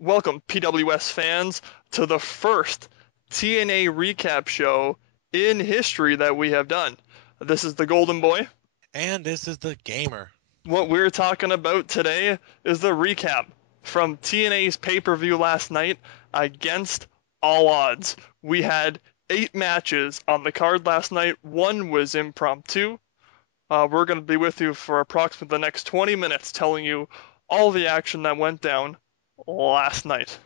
Welcome, PWS fans, to the first TNA recap show in history that we have done. This is the Golden Boy. And this is the gamer. What we're talking about today is the recap from TNA's pay-per-view last night against All Odds. We had 8 matches on the card last night. One was impromptu. We're going to be with you for approximately the next 20 minutes telling you all the action that went down last night.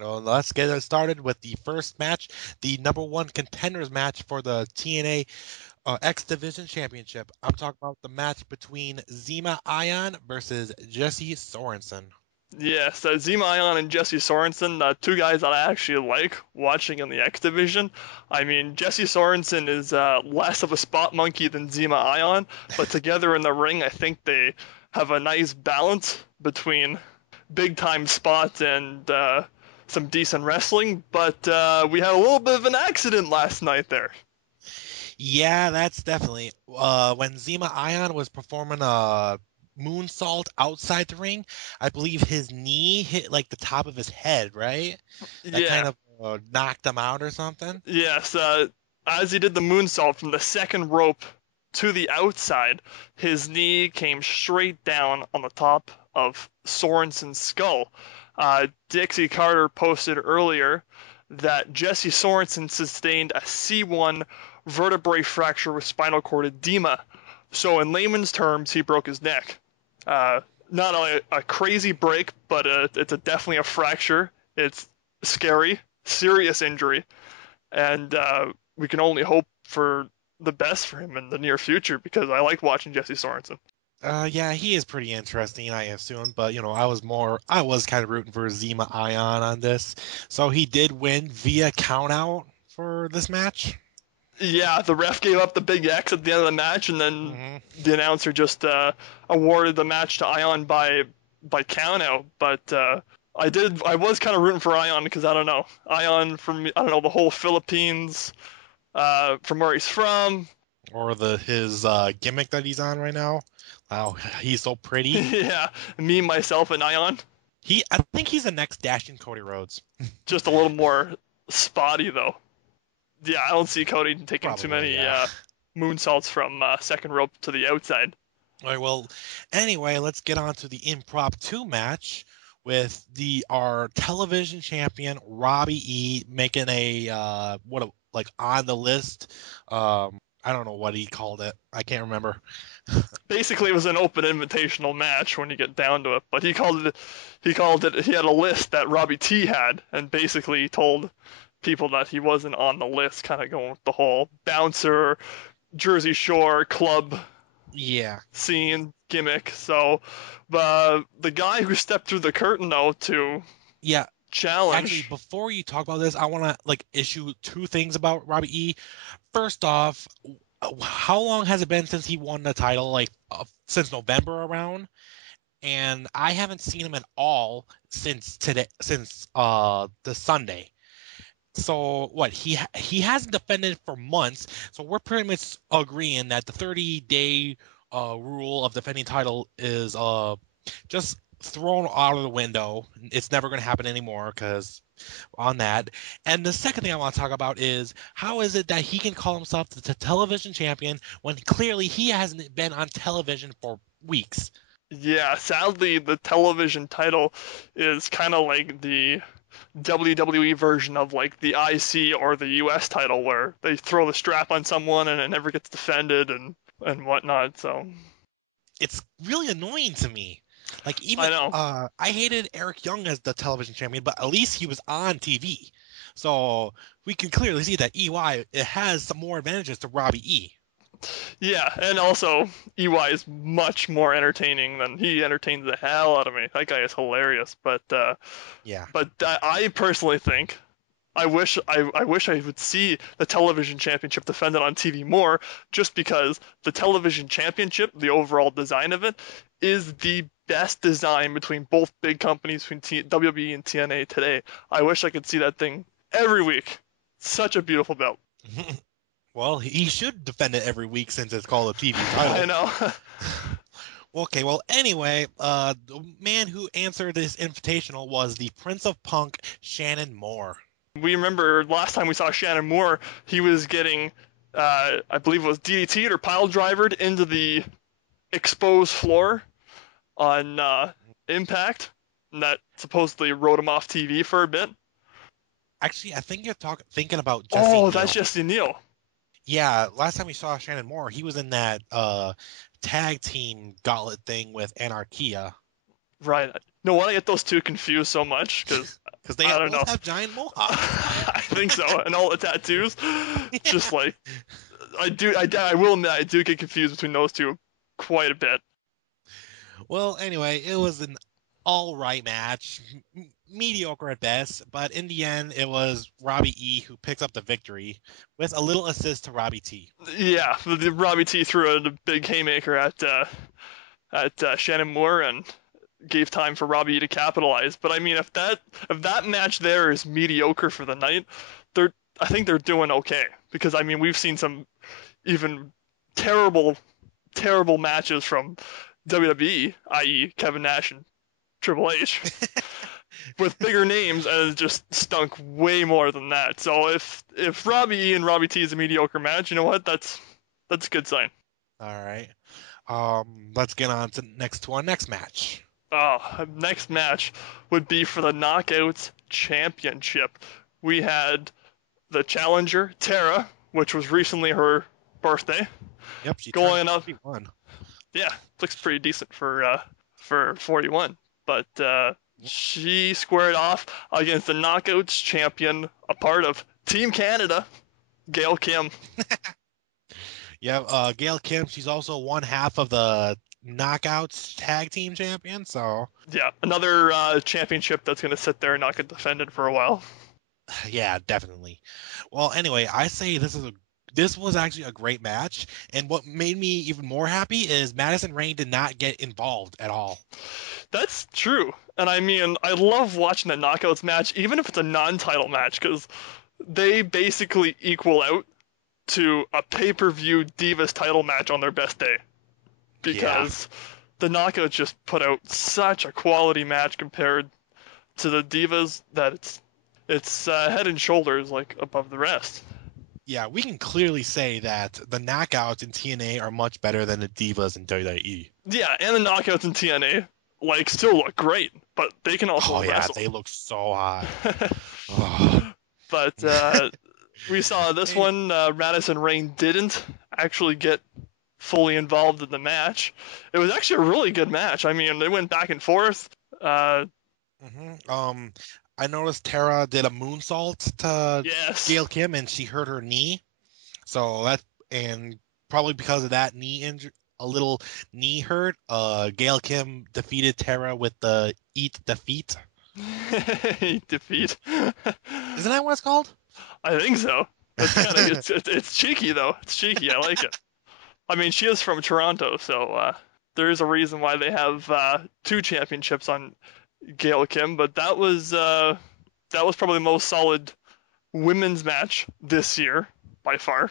So let's get it started with the first match, the number one contenders match for the TNA X Division Championship. I'm talking about the match between Zema Ion versus Jesse Sorensen. Yes, Zema Ion and Jesse Sorensen, two guys that I actually like watching in the X Division. I mean, Jesse Sorensen is less of a spot monkey than Zema Ion, but together in the ring, I think they have a nice balance between big-time spots and some decent wrestling. But we had a little bit of an accident last night there. Yeah, that's definitely. When Zema Ion was performing a moonsault outside the ring, I believe his knee hit like the top of his head, right? That Yeah. kind of knocked him out or something. Yes, as he did the moonsault from the second rope to the outside, his knee came straight down on the top of Sorensen's skull. Dixie Carter posted earlier that Jesse Sorensen sustained a C1 vertebrae fracture with spinal cord edema. So in layman's terms, he broke his neck. Not a crazy break, but it's definitely a fracture. It's scary, serious injury, and we can only hope for the best for him in the near future because I like watching Jesse Sorensen. Yeah, he is pretty interesting, I assume, but I was kind of rooting for Zema Ion on this. So he did win via countout for this match. Yeah, the ref gave up the big X at the end of the match, and then the announcer just awarded the match to Ion by countout. But I was kind of rooting for Ion because I don't know Ion from the whole Philippines, from where he's from. Or his gimmick that he's on right now. Wow, he's so pretty. Yeah, me, myself, and Ion. I think he's the next dashing Cody Rhodes. Just a little more spotty though. Yeah, I don't see Cody taking too Probably, many yeah. moonsaults from second rope to the outside. All right, well, anyway, let's get on to the impromptu match with our television champion Robbie E making a on the list. I don't know what he called it. I can't remember. Basically, it was an open invitational match when you get down to it. But he called it. He had a list that Robbie T had, and basically told people that he wasn't on the list. Kind of going with the whole bouncer, Jersey Shore club, scene gimmick. So, the guy who stepped through the curtain though to challenge. Actually, before you talk about this, I want to issue two things about Robbie E. First off, how long has it been since he won the title? Since November around, and I haven't seen him at all since the Sunday. So what he hasn't defended for months. So we're pretty much agreeing that the 30-day rule of defending title is just thrown out of the window. It's never going to happen anymore because on that. And the second thing I want to talk about is how is it that he can call himself the television champion when clearly he hasn't been on television for weeks? Yeah, sadly, the television title is kind of like the WWE version of like the IC or the US title, where they throw the strap on someone and it never gets defended and whatnot. So it's really annoying to me. I know. I hated Eric Young as the television champion, but at least he was on TV. So we can clearly see that EY it has some more advantages to Robbie E. Yeah, and also EY is much more entertaining than he entertains the hell out of me. That guy is hilarious. But I personally think I wish I would see the television championship defended on TV more, just because the television championship, the overall design of it, is the best design between both big companies, between WWE and TNA today. I wish I could see that thing every week. Such a beautiful belt. Well, he should defend it every week since it's called a TV title. I know. Okay, well, anyway, the man who answered this invitational was the Prince of Punk, Shannon Moore. We remember last time we saw Shannon Moore, he was getting, I believe it was DDT'd or pile drivered into the exposed floor on Impact, and that supposedly wrote him off TV for a bit. Actually, I think you're thinking about Jesse Oh, Neal. that's Jesse Neal. Yeah, last time we saw Shannon Moore, he was in that tag team gauntlet thing with Anarchia. Right. No, why do I get those two confused so much? Because they I don't both know. have giant mohawks. I think so, and all the tattoos. Yeah. Just like I will admit, I do get confused between those two quite a bit. Well, anyway, it was an all right match, mediocre at best, but in the end, it was Robbie E who picks up the victory with a little assist to Robbie T. Yeah, Robbie T threw a big haymaker at Shannon Moore and gave time for Robbie E to capitalize. But I mean, if that match there is mediocre for the night, I think they're doing okay, because I mean we've seen some even terrible matches from WWE, i.e. Kevin Nash and Triple H, with bigger names, and it just stunk way more than that. So if Robbie E and Robbie T is a mediocre match, you know what? That's a good sign. All right. Let's get on to our next match. Next match would be for the Knockouts Championship. We had the challenger, Tara, which was recently her birthday. Yep, she going turned up. 41. Yeah, looks pretty decent for 41. But she squared off against the Knockouts champion, a part of Team Canada, Gail Kim. Yeah, Gail Kim, she's also one half of the Knockouts tag team champion, so yeah, another championship that's going to sit there and not get defended for a while. Yeah, definitely. Well, anyway, I say this was actually a great match, and what made me even more happy is Madison Rayne did not get involved at all. That's true, and I mean, I love watching the Knockouts match, even if it's a non-title match, because they basically equal out to a pay-per-view Divas title match on their best day, because the Knockouts just put out such a quality match compared to the Divas that it's head and shoulders like above the rest. Yeah, we can clearly say that the Knockouts in TNA are much better than the Divas in WWE. Yeah, and the Knockouts in TNA like still look great, but they can also wrestle. They look so hot. But we saw this one, Madison Rayne didn't actually get fully involved in the match. It was actually a really good match. I mean, they went back and forth. I noticed Tara did a moonsault to Gail Kim, and she hurt her knee. So and probably because of that knee injury, a little knee hurt, Gail Kim defeated Tara with the Eat Defeat. Eat Defeat. Isn't that what it's called? I think so. It's kind of it's cheeky though. It's cheeky. I like it. I mean, she is from Toronto, so there is a reason why they have 2 championships on Gail Kim. But that was probably the most solid women's match this year by far.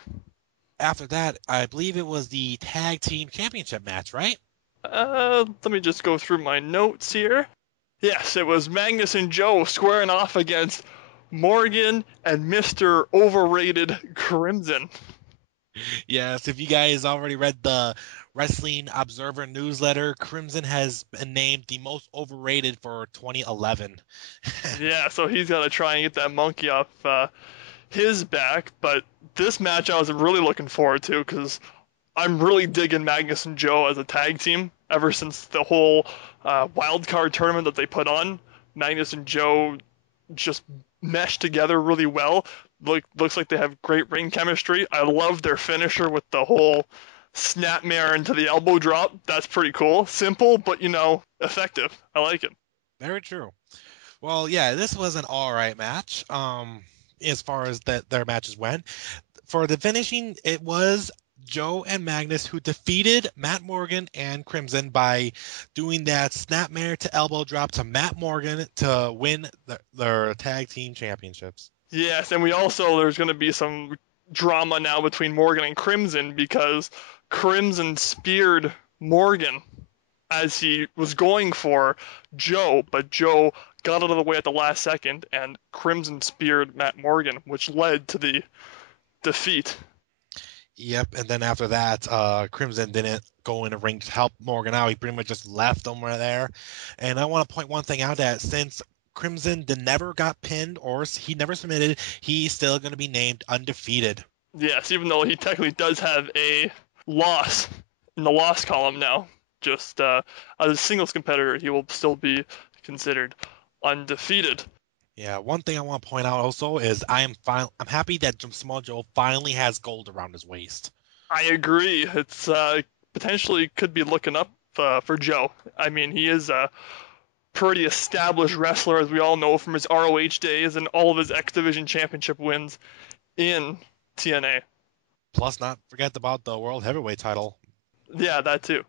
After that, I believe it was the tag team championship match, right? Let me just go through my notes here. Yes, it was Magnus and Joe squaring off against Morgan and Mr. Overrated Crimson. Yes, if you guys already read the Wrestling Observer newsletter, Crimson has been named the most overrated for 2011. Yeah, so he's got to try and get that monkey off his back. But this match I was really looking forward to, because I'm really digging Magnus and Joe as a tag team ever since the whole wild card tournament that they put on. Magnus and Joe just meshed together really well. Looks like they have great ring chemistry. I love their finisher with the whole snapmare into the elbow drop. That's pretty cool. Simple, but effective. I like it. Very true. Well, yeah, this was an all right match. As far as their matches went, for the finishing, it was Joe and Magnus who defeated Matt Morgan and Crimson by doing that snapmare to elbow drop to Matt Morgan to win their tag team championships. Yes, and there's going to be some drama now between Morgan and Crimson, because Crimson speared Morgan as he was going for Joe, but Joe got out of the way at the last second, and Crimson speared Matt Morgan, which led to the defeat. Yep, and then after that, Crimson didn't go in the ring to help Morgan out. He pretty much just left him right there. And I want to point one thing out, that since Crimson never got pinned or he never submitted, he's still going to be named undefeated. Yes, even though he technically does have a loss in the loss column now. Just as a singles competitor, he will still be considered undefeated. Yeah, one thing I want to point out also is I'm happy that Samoa Joe finally has gold around his waist. I agree. It's potentially could be looking up for Joe. I mean, he is a pretty established wrestler, as we all know from his ROH days and all of his X Division Championship wins in TNA. Plus, not forget about the World Heavyweight title. Yeah, that too.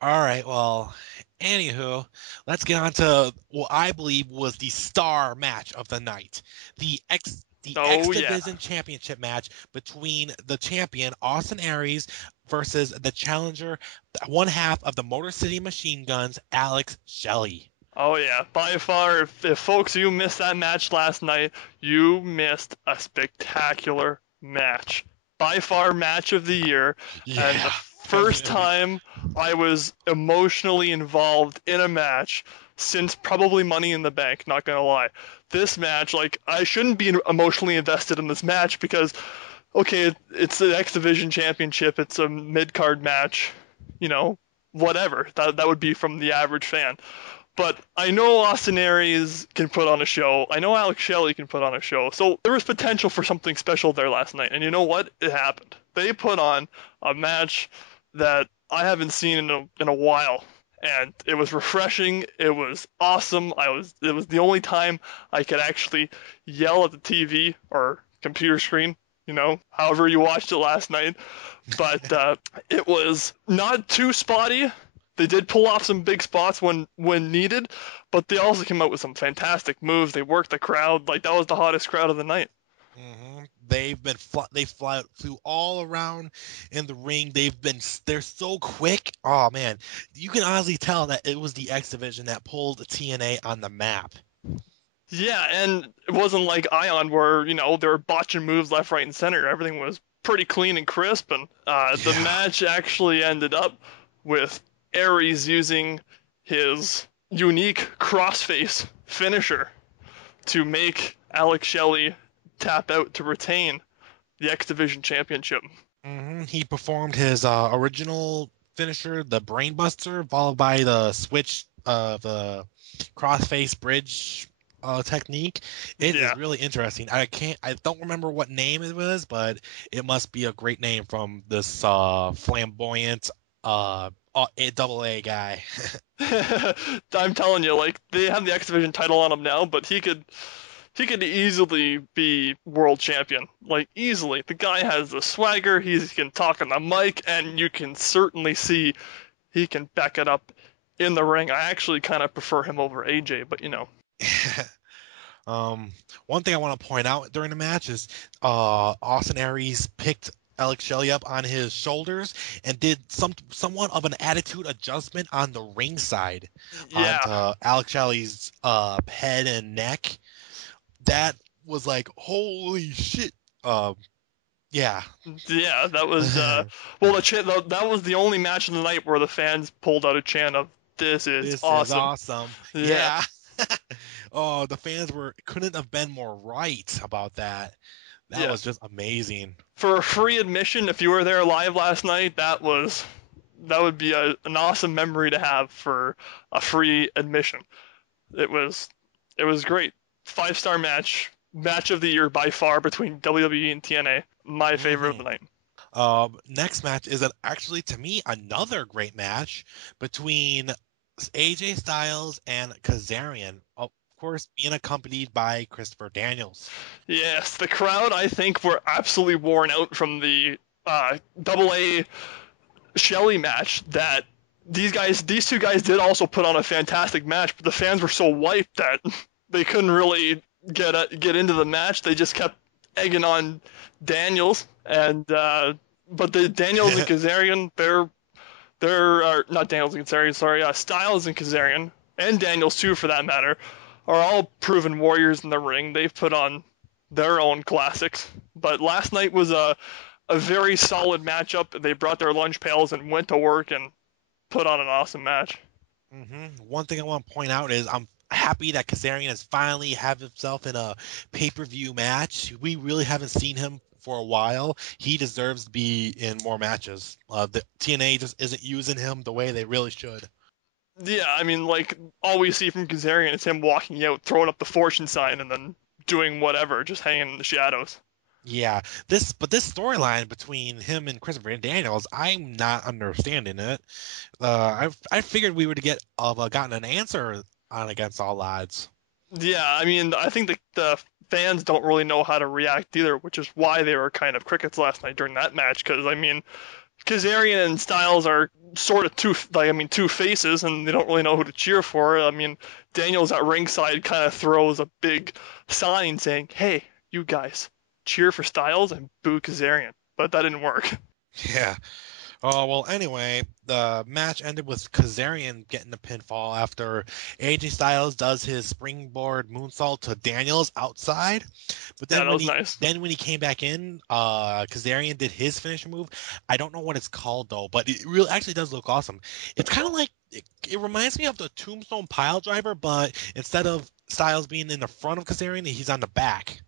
All right, well, anywho, let's get on to what I believe was the star match of the night. The X Division Championship match between the champion, Austin Aries, versus the challenger, one half of the Motor City Machine Guns, Alex Shelley. Oh, yeah. By far, if folks, you missed that match last night, you missed a spectacular match. By far, match of the year. Yeah. And the first time I was emotionally involved in a match since probably Money in the Bank, not gonna lie. This match, like, I shouldn't be emotionally invested in this match because, okay, it's the X Division Championship, it's a mid-card match, you know, whatever. That would be from the average fan. But I know Austin Aries can put on a show. I know Alex Shelley can put on a show. So there was potential for something special there last night. And you know what? It happened. They put on a match that I haven't seen in a while. And it was refreshing. It was awesome. It was the only time I could actually yell at the TV or computer screen, you know, however you watched it last night. But it was not too spotty. They did pull off some big spots when needed, but they also came out with some fantastic moves. They worked the crowd. Like, that was the hottest crowd of the night. Mm-hmm. They flew all around in the ring. They're so quick. Oh man, you can honestly tell that it was the X Division that pulled TNA on the map. Yeah, and it wasn't like Ion where, you know, they were botching moves left, right, and center. Everything was pretty clean and crisp, and the match actually ended up with Aries using his unique crossface finisher to make Alex Shelley tap out to retain the X Division Championship. Mm-hmm. He performed his original finisher, the Brainbuster, followed by the switch of the crossface bridge technique. It is really interesting. I don't remember what name it was, but it must be a great name from this flamboyant double A guy. I'm telling you, like, they have the X Division title on him now, but he could easily be world champion. Like, easily. The guy has the swagger, he can talk on the mic, and you can certainly see he can back it up in the ring. I actually kind of prefer him over AJ, but you know. One thing I want to point out during the match is Austin Aries picked Alex Shelley up on his shoulders and did somewhat of an attitude adjustment on the ring side onto Alex Shelley's head and neck. That was like, holy shit. Yeah, that was well, that was the only match of the night where the fans pulled out a chant of "This is awesome." Yeah. Oh, the fans couldn't have been more right about that. That was just amazing. For a free admission, if you were there live last night, that would be an awesome memory to have for a free admission. It was great. 5-star match of the year by far between WWE and TNA. My favorite of the night. Next match is actually, to me, another great match between AJ Styles and Kazarian. Of course, being accompanied by Christopher Daniels. Yes, the crowd, I think, were absolutely worn out from the Double A Shelley match. That these two guys did also put on a fantastic match, but the fans were so wiped that they couldn't really get into the match. They just kept egging on Daniels, and but the Daniels and Kazarian, There are not Daniels and Kazarian, sorry, Styles and Kazarian, and Daniels too for that matter, are all proven warriors in the ring. They've put on their own classics. But last night was a very solid matchup. They brought their lunch pails and went to work and put on an awesome match. One thing I want to point out is I'm happy that Kazarian has finally have himself in a pay-per-view match. We really haven't seen him for a while. He deserves to be in more matches. The TNA just isn't using him the way they really should. Yeah, I mean, like, all we see from Kazarian is him walking out, throwing up the fortune sign, and then doing whatever, just hanging in the shadows. Yeah, this storyline between him and Christopher Daniels, I'm not understanding it. I figured we would get gotten an answer on Against All Odds. Yeah, I mean, I think the fans don't really know how to react either, which is why they were kind of crickets last night during that match. Because I mean, Kazarian and Styles are sort of two faces, and they don't really know who to cheer for. I mean, Daniels at ringside kind of throws a big sign saying, "Hey, you guys, cheer for Styles and boo Kazarian," but that didn't work. Yeah. Oh, well, anyway, the match ended with Kazarian getting the pinfall after AJ Styles does his springboard moonsault to Daniels outside. But then Yeah, that was nice. Then when he came back in, Kazarian did his finisher move. I don't know what it's called though, but it really actually does look awesome. It's kind of like it reminds me of the Tombstone Pile Driver, but instead of Styles being in the front of Kazarian, he's on the back.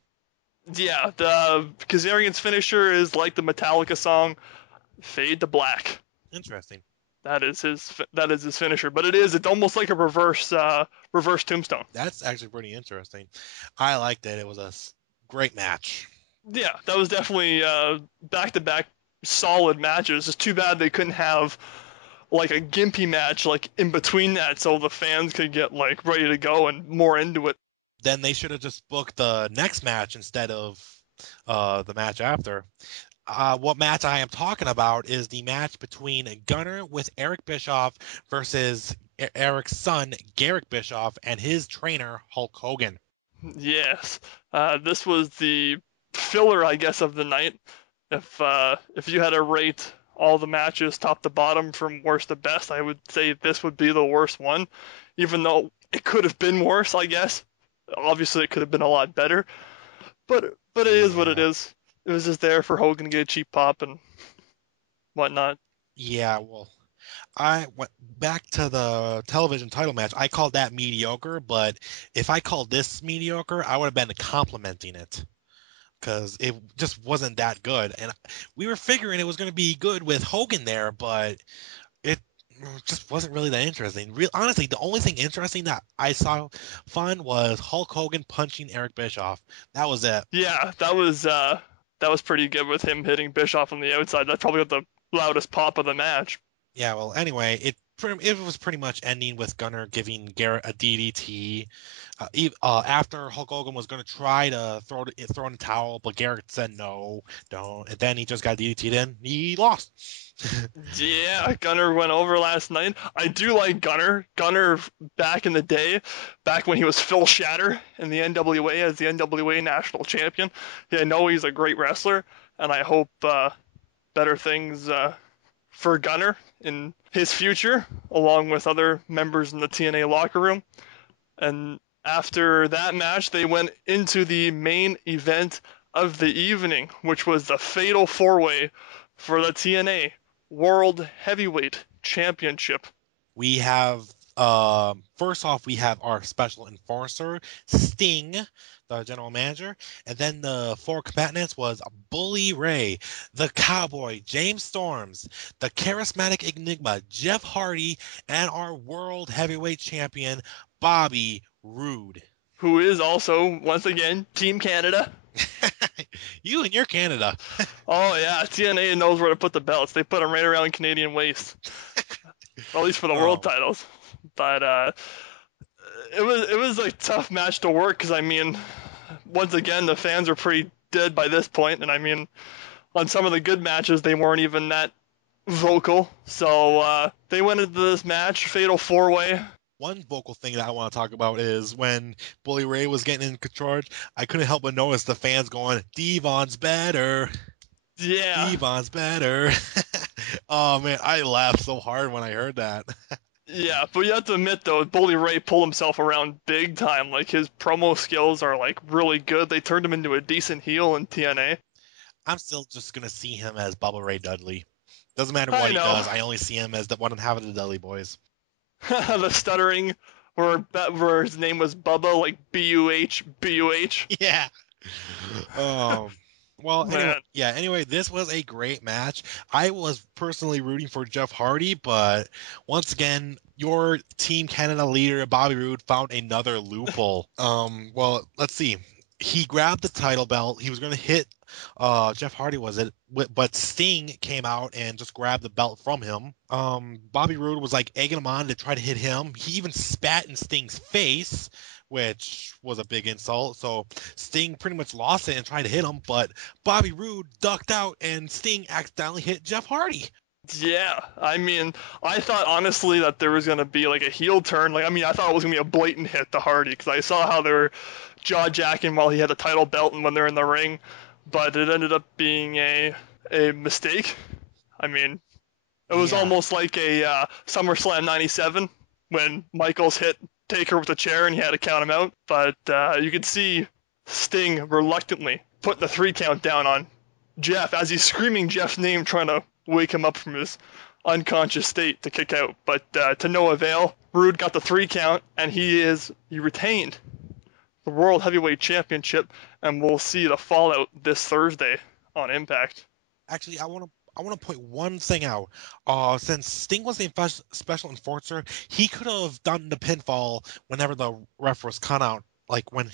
Yeah, the Kazarian's finisher is like the Metallica song "Fade to Black." Interesting. That is his finisher, but it's almost like a reverse tombstone. That's actually pretty interesting. I liked it. It was a great match. Yeah, that was definitely back-to-back solid matches. It's too bad they couldn't have like a gimpy match like in between that, so the fans could get like ready to go and more into it. Then they should have just booked the next match instead of the match after. What match I am talking about is the match between Gunner with Eric Bischoff versus Eric's son, Garrick Bischoff, and his trainer, Hulk Hogan. Yes, this was the filler, I guess, of the night. If you had to rate all the matches top to bottom from worst to best, I would say this would be the worst one, even though it could have been worse, I guess. Obviously, it could have been a lot better, but it is what it is. It was just there for Hogan to get a cheap pop and whatnot. Yeah, well, I went back to the television title match. I called that mediocre, but if I called this mediocre, I would have been complimenting it because it just wasn't that good. And we were figuring it was going to be good with Hogan there, but it just wasn't really that interesting. Honestly, the only thing interesting that I saw fun was Hulk Hogan punching Eric Bischoff. That was it. Yeah, that was pretty good with him hitting Bischoff on the outside. That probably got the loudest pop of the match. Yeah, well, anyway, it was pretty much ending with Gunner giving Garrett a DDT. After Hulk Hogan was going to try to throw in the towel, but Garrett said no, don't. And then he just got DDT'd in. He lost. Yeah, Gunner went over last night. I do like Gunner. Gunner back in the day, back when he was Phil Shatter in the NWA as the NWA National Champion. Yeah, I know he's a great wrestler, and I hope better things for Gunner in his future, along with other members in the TNA locker room. And after that match, they went into the main event of the evening, which was the Fatal 4-Way for the TNA World Heavyweight Championship. We have, first off, we have our special enforcer, Sting, the general manager, and then the four combatants was Bully Ray, the Cowboy, James Storms, the charismatic Enigma, Jeff Hardy, and our World Heavyweight Champion, Bobby Roode. Who is also, once again, Team Canada. You and your Canada. Oh, yeah, TNA knows where to put the belts. They put them right around Canadian waist. At least for the world titles. But it was a tough match to work because, I mean, once again, the fans are pretty dead by this point, and I mean, on some of the good matches, they weren't even that vocal. So they went into this match, Fatal 4-Way. One vocal thing that I want to talk about is when Bully Ray was getting in charge, I couldn't help but notice the fans going, Devon's better. Yeah. Devon's better. Oh man, I laughed so hard when I heard that. Yeah, but you have to admit though, Bully Ray pulled himself around big time. Like his promo skills are like really good. They turned him into a decent heel in TNA. I'm still just gonna see him as Bubba Ray Dudley. Doesn't matter what I he know. does. I only see him as the one half of the Dudley Boys. The stuttering, where his name was Bubba, like Buh Buh. Yeah. Um. Well, anyway, Man, yeah. Anyway, this was a great match. I was personally rooting for Jeff Hardy, but once again, your Team Canada leader Bobby Roode found another loophole. Well, let's see. He grabbed the title belt. He was going to hit Jeff Hardy, was it? But Sting came out and just grabbed the belt from him. Bobby Roode was like egging him on to try to hit him. He even spat in Sting's face, which was a big insult. So Sting pretty much lost it and tried to hit him, but Bobby Roode ducked out and Sting accidentally hit Jeff Hardy. yeah. I mean, I thought honestly that there was gonna be like a heel turn. Like, I mean, I thought it was gonna be a blatant hit to Hardy because I saw how they were jaw jacking while he had the title belt and when they're in the ring, but it ended up being a mistake. I mean, it was Yeah. almost like a SummerSlam '97 when Michaels hit Taker with a chair and he had to count him out. But you could see Sting reluctantly putting the 3 count down on Jeff as he's screaming Jeff's name, trying to wake him up from his unconscious state to kick out. But to no avail. Roode got the 3 count and he retained the World Heavyweight Championship, and we'll see the fallout this Thursday on Impact. Actually, I want to point one thing out. Since Sting was a special enforcer, he could have done the pinfall whenever the ref was cut out. Like when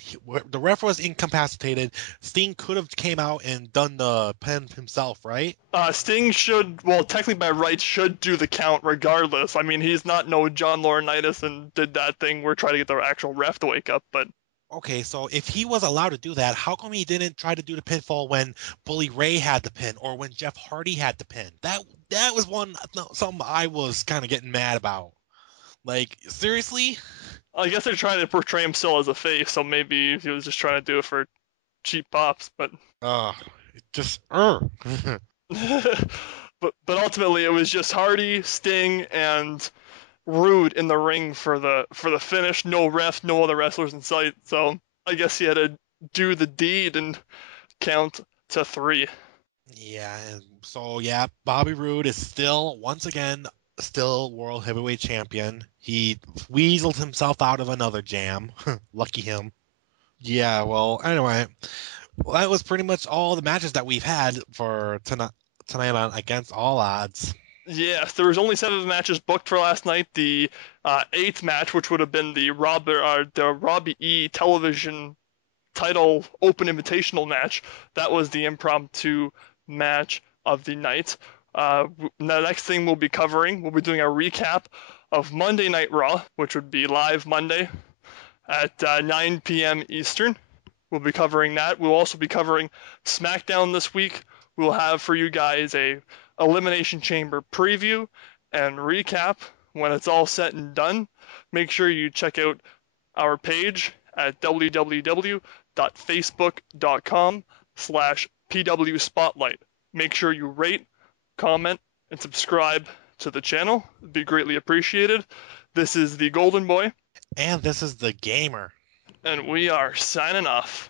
the ref was incapacitated, Sting could have came out and done the pin himself, right? Sting should, well, technically by rights, should do the count regardless. I mean, he's not no John Laurinaitis and did that thing where try to get the actual ref to wake up, but Okay, so if he was allowed to do that, how come he didn't try to do the pinfall when Bully Ray had the pin or when Jeff Hardy had the pin? That was something I was kind of getting mad about. Like seriously? I guess they're trying to portray him still as a face, so maybe he was just trying to do it for cheap pops, but Just but ultimately it was just Hardy, Sting, and Roode in the ring for the finish. No ref, no other wrestlers in sight. So I guess he had to do the deed and count to 3. Yeah, and so yeah, Bobby Roode is still once again still world heavyweight champion. He weaseled himself out of another jam. Lucky him. Yeah, well, anyway, well, that was pretty much all the matches that we've had for tonight on Against All Odds. Yes, there was only 7 matches booked for last night. The 8th match, which would have been the Robbie E television title open invitational match, that was the impromptu match of the night. The next thing we'll be doing a recap of Monday Night Raw, which would be live Monday at 9 p.m. Eastern. We'll be covering that. We'll also be covering SmackDown this week. We'll have for you guys a Elimination Chamber preview and recap when it's all said and done. Make sure you check out our page at www.facebook.com/PW Spotlight. Make sure you rate, comment, and subscribe to the channel. It'd be greatly appreciated. This is the Golden Boy. And this is the Gamer. And we are signing off.